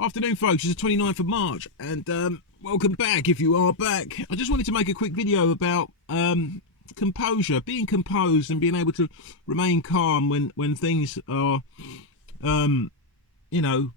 Afternoon, folks. It's the 29th of March, and welcome back if you are back. I just wanted to make a quick video about composure, being composed and being able to remain calm when things are, you know,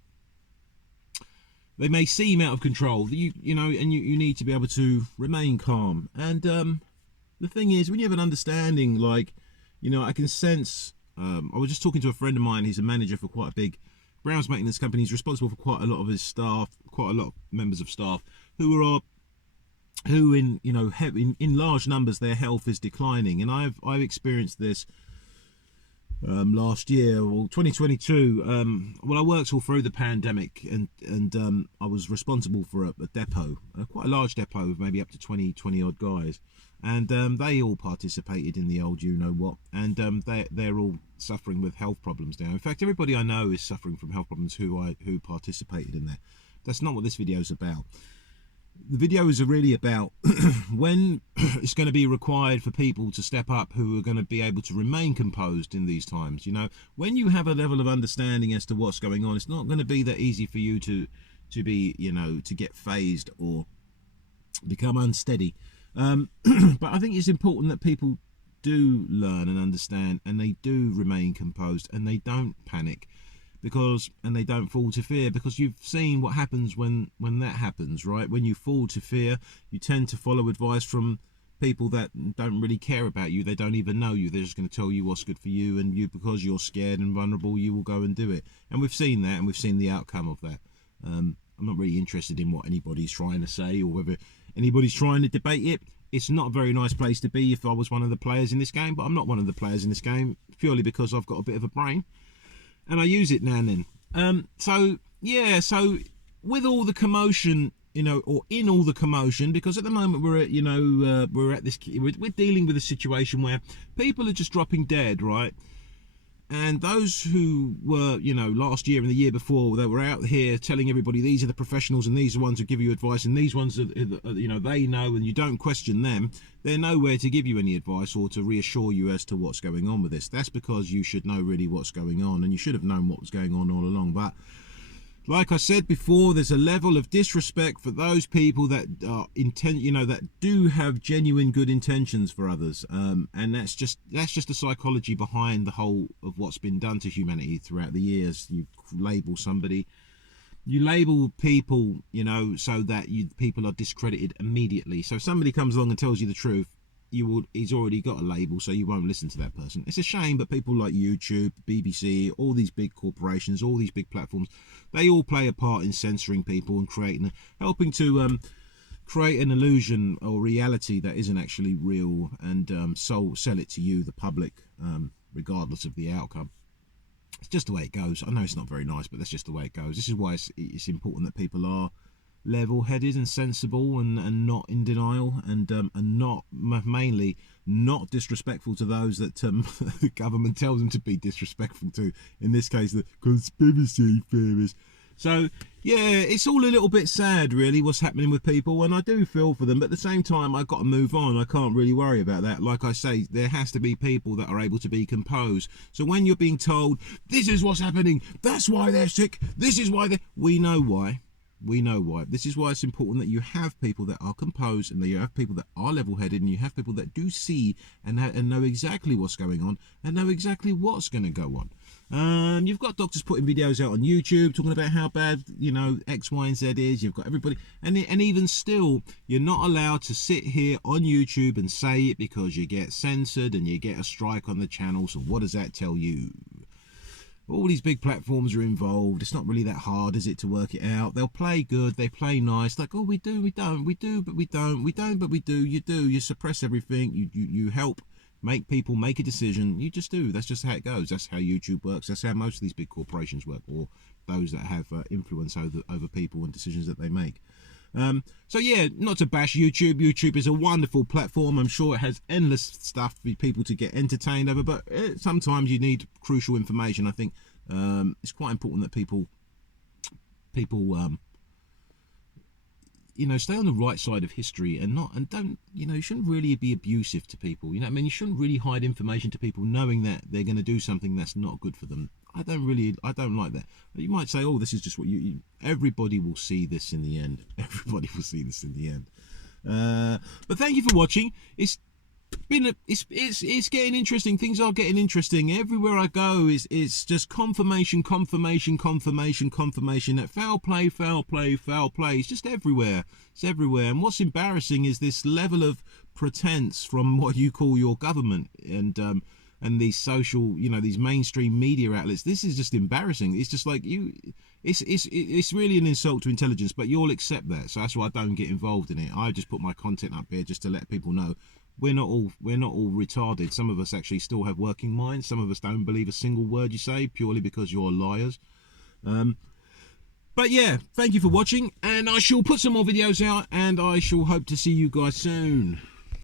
they may seem out of control. You know, and you need to be able to remain calm. And the thing is, when you have an understanding, like, you know, I can sense. I was just talking to a friend of mine. He's a manager for quite a big grounds maintenance company. He's responsible for quite a lot of his staff, quite a lot of members of staff who in you know in large numbers their health is declining. And I've experienced this last year, well, 2022. Well, I worked all through the pandemic, and I was responsible for a depot, quite a large depot with maybe up to 20 odd guys. And they all participated in the old you-know-what, and they're all suffering with health problems now. In fact, everybody I know is suffering from health problems who participated in that. That's not what this video is about. The video is really about when it's going to be required for people to step up who are going to be able to remain composed in these times. You know, when you have a level of understanding as to what's going on, it's not going to be that easy for you to be, you know, to get phased or become unsteady. But I think it's important that people do learn and understand, and they do remain composed, and they don't panic and they don't fall to fear, because you've seen what happens when that happens, right? When you fall to fear, you tend to follow advice from people that don't really care about you. They don't even know you. They're just going to tell you what's good for you, and you, because you're scared and vulnerable, you will go and do it. And we've seen that, and we've seen the outcome of that. I'm not really interested in what anybody's trying to say or whether anybody's trying to debate it. It's not a very nice place to be if I was one of the players in this game, but I'm not one of the players in this game, purely because I've got a bit of a brain and I use it now and then. So with all the commotion, you know, or in all the commotion, because at the moment we're dealing with a situation where people are just dropping dead, right? And those who were, you know, last year and the year before, they were out here telling everybody these are the professionals and these are the ones who give you advice, and these ones are, you know, they know, and you don't question them. They're nowhere to give you any advice or to reassure you as to what's going on with this. That's because you should know really what's going on, and you should have known what was going on all along. But like I said before, there's a level of disrespect for those people that are that do have genuine good intentions for others, and that's just the psychology behind the whole of what's been done to humanity throughout the years. You label somebody, you label people, you know, so that people are discredited immediately. So if somebody comes along and tells you the truth, he's already got a label, so you won't listen to that person. It's a shame, but people like YouTube, BBC, all these big corporations, all these big platforms, they all play a part in censoring people and helping to create an illusion or reality that isn't actually real, and sell it to you, the public, regardless of the outcome. It's just the way it goes. I know it's not very nice, but that's just the way it goes. This is why it's important that people are level-headed and sensible, and not in denial, and not mainly not disrespectful to those that the government tells them to be disrespectful to. In this case, the conspiracy theorists. So yeah, it's all a little bit sad, really, what's happening with people, and I do feel for them. But at the same time, I've got to move on. I can't really worry about that. Like I say, there has to be people that are able to be composed. So when you're being told this is what's happening, that's why they're sick, this is why we know why. We know why. This is why it's important that you have people that are composed, and that you have people that are level-headed, and you have people that do see and know exactly what's going on, and know exactly what's going to go on. You've got doctors putting videos out on YouTube talking about how bad, you know, X, Y, and Z is. You've got everybody, and even still, you're not allowed to sit here on YouTube and say it, because you get censored and you get a strike on the channel. So what does that tell you? All these big platforms are involved. It's not really that hard, is it, to work it out? They'll play good, they play nice, like, oh, we do, we don't, we do, but we don't, we don't, but we do, you do, you suppress everything, you help make people make a decision, you just do. That's just how it goes. That's how YouTube works. That's how most of these big corporations work, or those that have influence over people and decisions that they make. So yeah, not to bash YouTube. YouTube is a wonderful platform. I'm sure it has endless stuff for people to get entertained over, but sometimes you need crucial information. I think it's quite important that people you know, stay on the right side of history, and don't, you know, you shouldn't really be abusive to people. You know what I mean? You shouldn't really hide information to people knowing that they're going to do something that's not good for them. I don't like that. You might say, oh, this is just what everybody will see this in the end. Everybody will see this in the end. But thank you for watching. It's getting interesting. Things are getting interesting. Everywhere I go it's just confirmation that foul play. It's just everywhere. It's everywhere. And what's embarrassing is this level of pretense from what you call your government and these social, these mainstream media outlets. This is just embarrassing. It's just like it's really an insult to intelligence, but you'll accept that. So that's why I don't get involved in it. I just put my content up here just to let people know we're not all retarded. Some of us actually still have working minds. Some of us don't believe a single word you say purely because you're liars. But yeah, thank you for watching, and I shall put some more videos out, and I shall hope to see you guys soon.